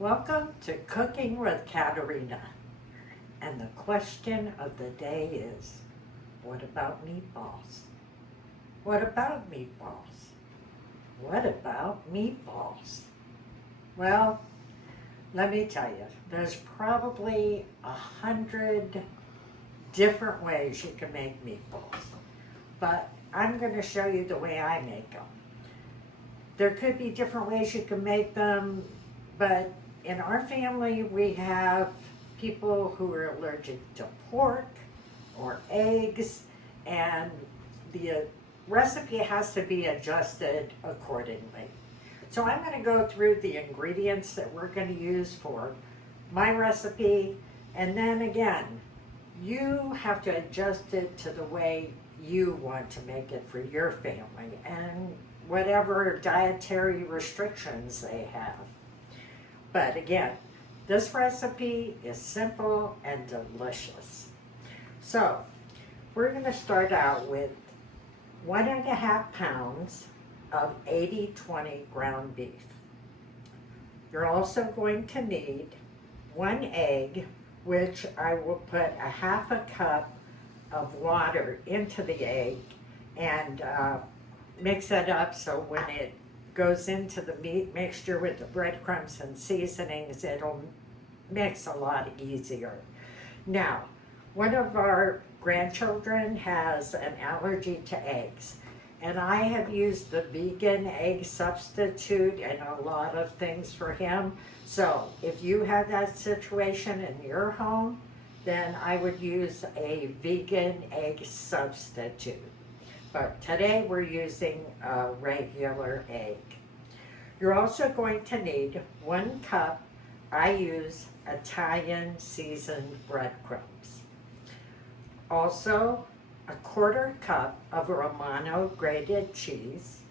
Welcome to Cooking with Katerina. And the question of the day is, what about meatballs? What about meatballs? What about meatballs? Well, let me tell you, there's probably 100 different ways you can make meatballs. But I'm going to show you the way I make them. There could be different ways you can make them, but in our family, we have people who are allergic to pork or eggs, and the recipe has to be adjusted accordingly. So I'm going to go through the ingredients that we're going to use for my recipe, and then again, you have to adjust it to the way you want to make it for your family and whatever dietary restrictions they have. But again, this recipe is simple and delicious. So we're going to start out with 1.5 pounds of 80/20 ground beef. You're also going to need 1 egg, which I will put 1/2 cup of water into the egg and mix it up so when it goes into the meat mixture with the breadcrumbs and seasonings, it'll mix a lot easier. Now, one of our grandchildren has an allergy to eggs, and I have used the vegan egg substitute and a lot of things for him. So if you have that situation in your home, then I would use a vegan egg substitute. But today we're using a regular egg. You're also going to need 1 cup, I use Italian seasoned breadcrumbs. Also, 1/4 cup of Romano grated cheese,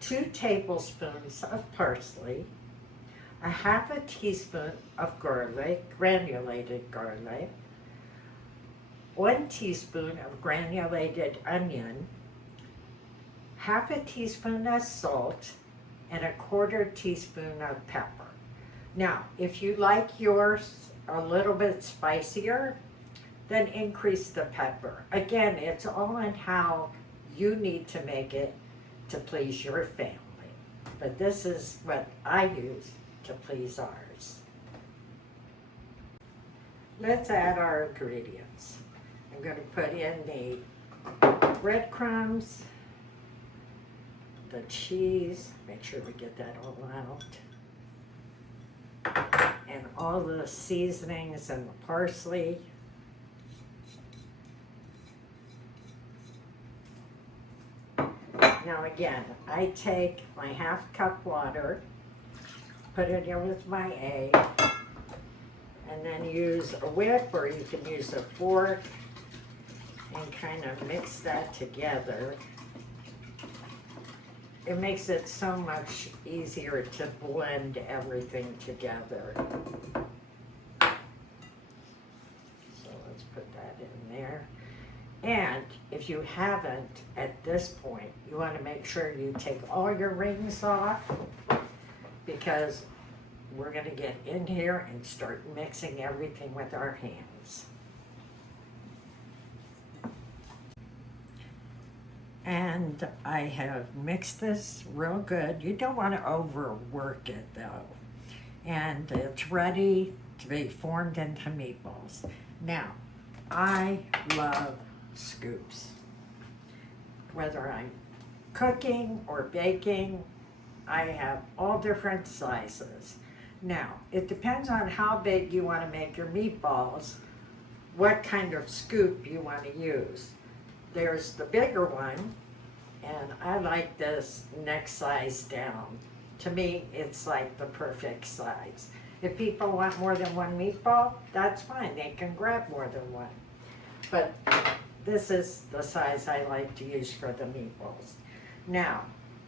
2 tablespoons of parsley, 1/2 teaspoon of garlic, granulated garlic, 1 teaspoon of granulated onion, 1/2 teaspoon of salt, and 1/4 teaspoon of pepper. Now, if you like yours a little bit spicier, then increase the pepper. Again, it's all in how you need to make it to please your family. But this is what I use to please ours. Let's add our ingredients. I'm going to put in the breadcrumbs, the cheese, make sure we get that all out, and all the seasonings and the parsley. Now again, I take my 1/2 cup water, put it in with my egg, and then use a whip, or you can use a fork, and kind of mix that together. It makes it so much easier to blend everything together. So let's put that in there. And if you haven't, at this point, you want to make sure you take all your rings off, because we're going to get in here and start mixing everything with our hands. And I have mixed this real good. You don't want to overwork it though. And it's ready to be formed into meatballs. Now, I love scoops. Whether I'm cooking or baking, I have all different sizes. Now, it depends on how big you want to make your meatballs, what kind of scoop you want to use. There's the bigger one, and I like this next size down. To me, it's like the perfect size. If people want more than 1 meatball, that's fine. They can grab more than 1. But this is the size I like to use for the meatballs. Now,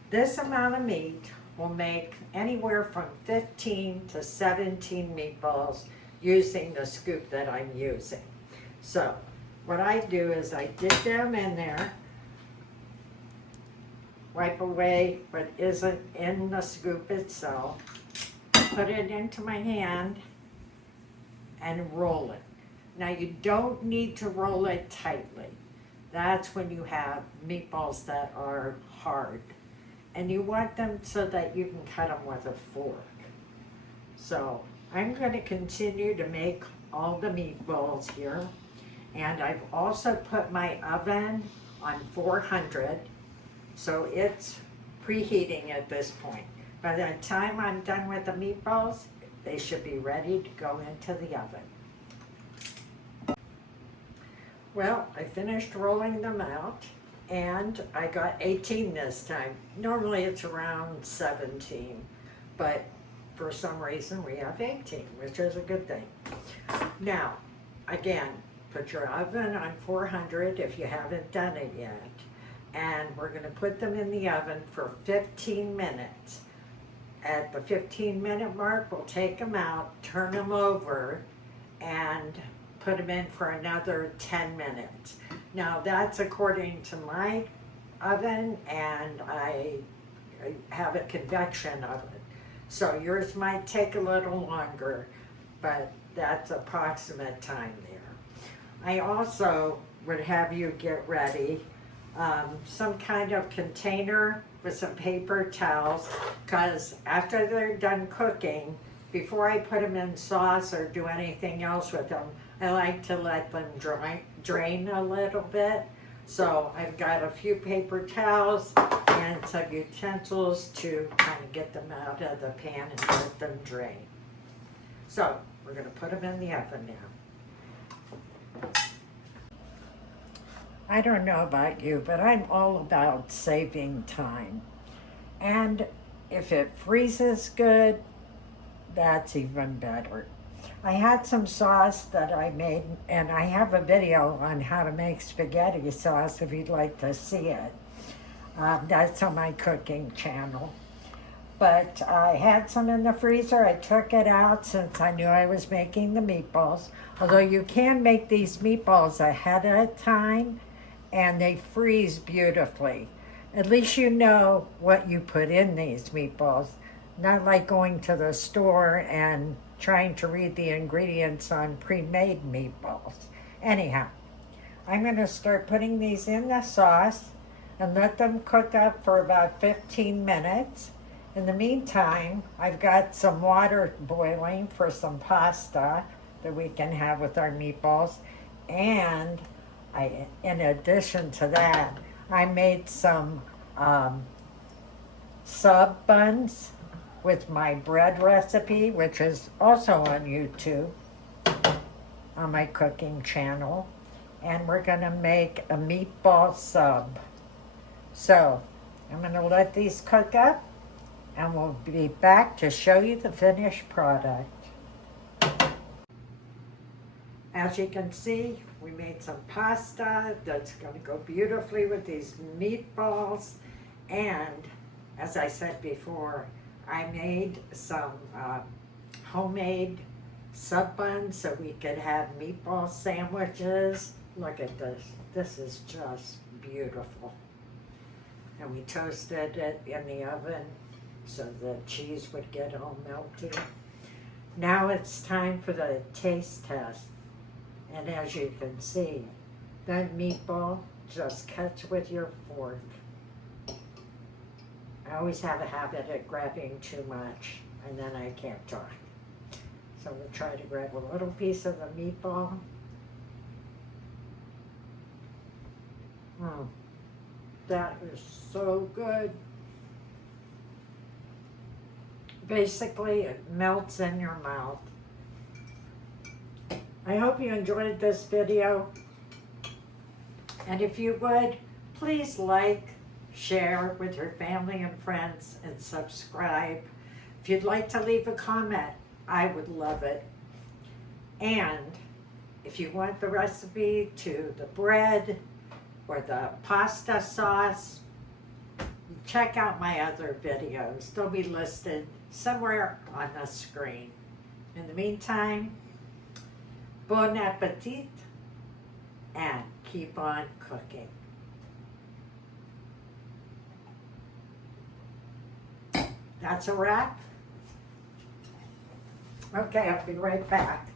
this amount of meat will make anywhere from 15 to 17 meatballs using the scoop that I'm using. So, what I do is I dip them in there, wipe away what isn't in the scoop itself, put it into my hand and roll it. Now you don't need to roll it tightly. That's when you have meatballs that are hard. And you want them so that you can cut them with a fork. So I'm going to continue to make all the meatballs here. And I've also put my oven on 400, so it's preheating at this point. By the time I'm done with the meatballs, they should be ready to go into the oven. Well, I finished rolling them out, and I got 18 this time. Normally it's around 17, but for some reason we have 18, which is a good thing. Now, again, put your oven on 400 if you haven't done it yet. And we're gonna put them in the oven for 15 minutes. At the 15-minute mark, we'll take them out, turn them over, and put them in for another 10 minutes. Now that's according to my oven, and I have a convection oven. So yours might take a little longer, but that's approximate time there. I also would have you get ready some kind of container with some paper towels, because after they're done cooking, before I put them in sauce or do anything else with them, I like to let them drain a little bit. So I've got a few paper towels and some utensils to kind of get them out of the pan and let them drain. So we're going to put them in the oven now. I don't know about you, but I'm all about saving time. And if it freezes good, that's even better. I had some sauce that I made, and I have a video on how to make spaghetti sauce if you'd like to see it. That's on my cooking channel. But I had some in the freezer. I took it out since I knew I was making the meatballs. Although you can make these meatballs ahead of time, and they freeze beautifully. At least you know what you put in these meatballs. Not like going to the store and trying to read the ingredients on pre-made meatballs. Anyhow, I'm going to start putting these in the sauce and let them cook up for about 15 minutes. In the meantime, I've got some water boiling for some pasta that we can have with our meatballs. And in addition to that, I made some sub buns with my bread recipe, which is also on YouTube, on my cooking channel. And we're gonna make a meatball sub. So I'm gonna let these cook up, and we'll be back to show you the finished product. As you can see, we made some pasta that's gonna go beautifully with these meatballs. And as I said before, I made some homemade sub buns so we could have meatball sandwiches. Look at this. This is just beautiful. And we toasted it in the oven so the cheese would get all melty. Now it's time for the taste test. And as you can see, that meatball just cuts with your fork. I always have a habit of grabbing too much, and then I can't talk. So we'll try to grab a little piece of the meatball. That is so good. Basically, it melts in your mouth. I hope you enjoyed this video. And if you would, please like, share with your family and friends, and subscribe. If you'd like to leave a comment, I would love it. And if you want the recipe to the bread or the pasta sauce, check out my other videos. They'll be listed somewhere on the screen. In the meantime, bon appetit, and keep on cooking. That's a wrap. Okay, I'll be right back.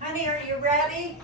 Honey, are you ready?